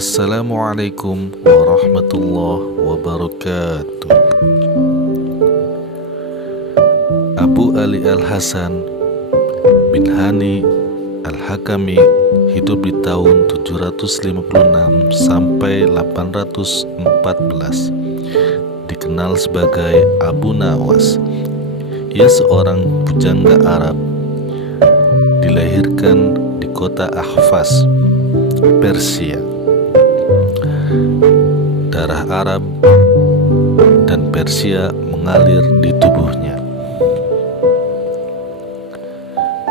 Assalamualaikum warahmatullahi wabarakatuh. Abu Ali Al-Hasan bin Hani Al-Hakami hidup di tahun 756 sampai 814. Dikenal sebagai Abu Nawas. Ia seorang pujangga Arab. Dilahirkan di kota Ahvaz, Persia. Darah Arab dan Persia mengalir di tubuhnya.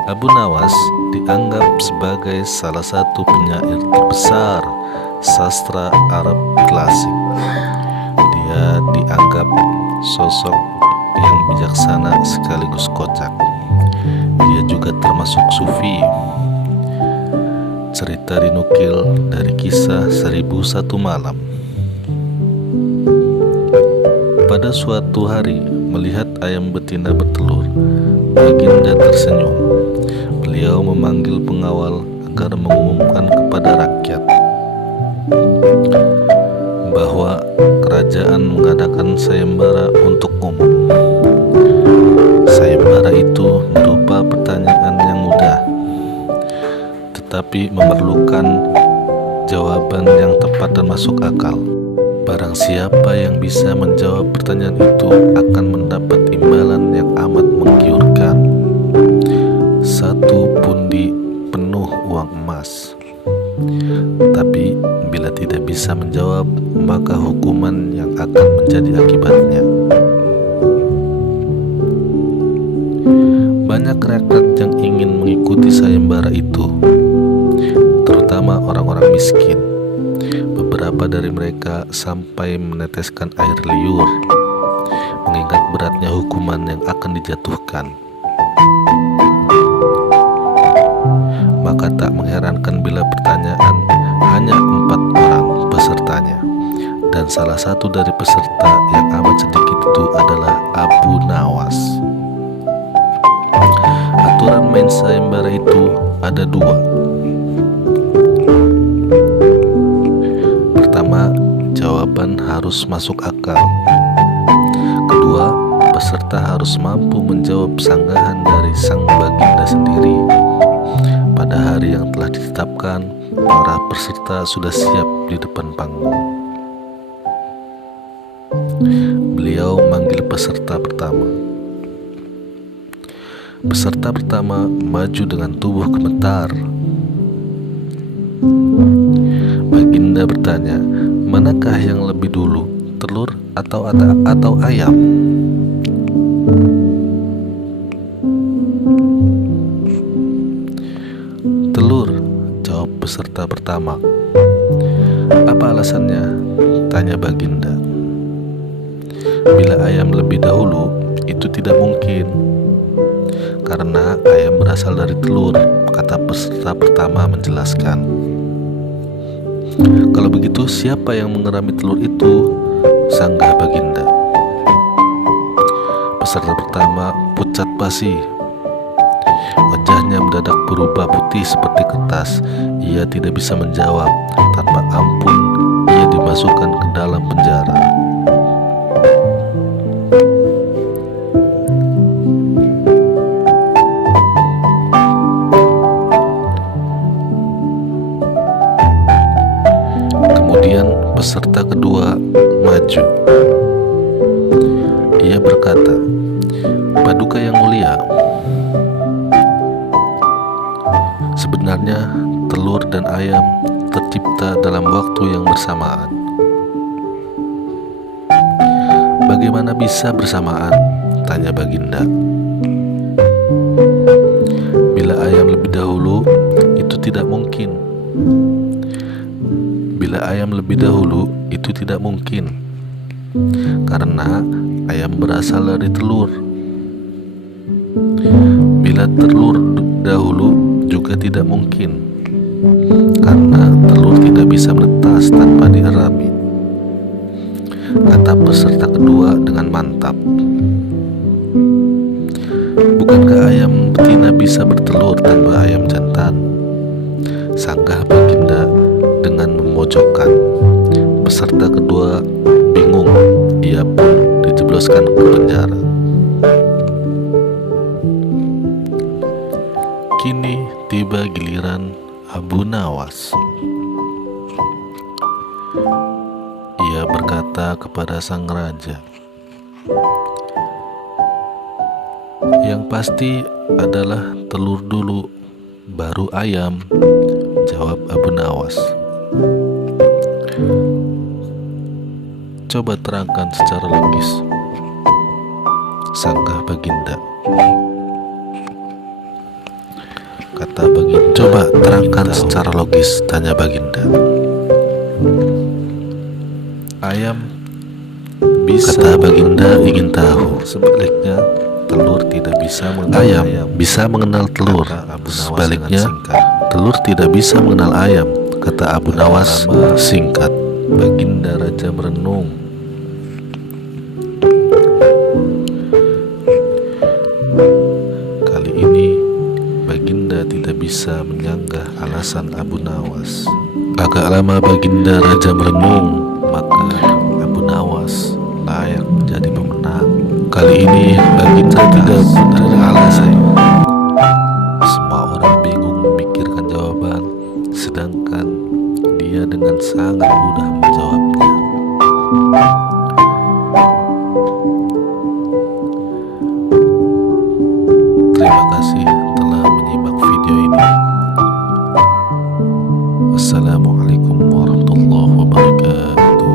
Abu Nawas dianggap sebagai salah satu penyair terbesar sastra Arab klasik. Dia dianggap sosok yang bijaksana sekaligus kocak. Dia juga termasuk sufi. Cerita dinukil dari kisah 1001 malam. Pada suatu hari, melihat ayam betina bertelur, Baginda tersenyum. Beliau memanggil pengawal agar mengumumkan kepada rakyat bahwa kerajaan mengadakan sayembara untuk umum. Sayembara itu berupa pertanyaan yang mudah, tetapi memerlukan jawaban yang tepat dan masuk akal. Barang siapa yang bisa menjawab pertanyaan itu akan mendapat imbalan yang amat menggiurkan. 1 pundi penuh uang emas. Tapi bila tidak bisa menjawab, maka hukuman yang akan menjadi akibatnya. Banyak rakyat yang ingin mengikuti sayembara itu, terutama orang-orang miskin. Beberapa dari mereka sampai meneteskan air liur, mengingat beratnya hukuman yang akan dijatuhkan. Maka tak mengherankan bila pertanyaan hanya 4 orang pesertanya, dan salah satu dari peserta yang amat sedikit itu adalah Abu Nawas. Aturan main sayembara itu ada 2. Pertama, jawaban harus masuk akal. Kedua, peserta harus mampu menjawab sanggahan dari sang baginda sendiri. Pada hari yang telah ditetapkan, para peserta sudah siap di depan panggung. Beliau manggil peserta pertama. Peserta pertama maju dengan tubuh gemetar. Baginda bertanya, manakah yang lebih dulu, telur atau ayam? Telur, jawab peserta pertama. Apa alasannya? Tanya Baginda. Bila ayam lebih dahulu, itu tidak mungkin, karena ayam berasal dari telur, kata peserta pertama menjelaskan. Kalau begitu, siapa yang mengerami telur itu? Sanggah Baginda. Peserta pertama pucat pasi. Wajahnya mendadak berubah putih seperti kertas. Ia tidak bisa menjawab. Tanpa ampun, ia dimasukkan ke dalam penjara. Kemudian peserta kedua maju. Ia berkata, Paduka yang mulia, sebenarnya telur dan ayam tercipta dalam waktu yang bersamaan. Bagaimana bisa bersamaan? Tanya Baginda. Bila ayam lebih dahulu, itu tidak mungkin. Bila ayam lebih dahulu, itu tidak mungkin, karena ayam berasal dari telur. Bila telur dahulu, juga tidak mungkin, karena telur tidak bisa menetas tanpa dierami, kata peserta kedua dengan mantap. Bukankah ayam betina bisa bertelur tanpa ayam jantan? Sanggah Baginda dengan memojokkan pojokan. Peserta kedua bingung, ia pun dijebloskan ke penjara. Kini tiba giliran Abu Nawas. Ia berkata kepada sang raja, "Yang pasti adalah telur dulu, baru ayam," jawab Abu Nawas. "Coba terangkan secara logis," sanggah Baginda. Kata Baginda, "Coba terangkan secara logis," tanya Baginda. "Ayam bisa," kata Baginda ingin tahu. "Sebaliknya, telur tidak bisa mengenal ayam. Bisa mengenal telur. Sebaliknya, telur tidak bisa mengenal ayam," kata Abu Nawas singkat. Baginda Raja merenung. Kali ini Baginda tidak bisa menyanggah alasan Abu Nawas. Agak lama Baginda Raja merenung, maka Abu Nawas layak menjadi pemenang. Kali ini Baginda tidak ada alasan. Semua orang bingung memikirkan jawaban, sedangkan dia dengan sangat mudah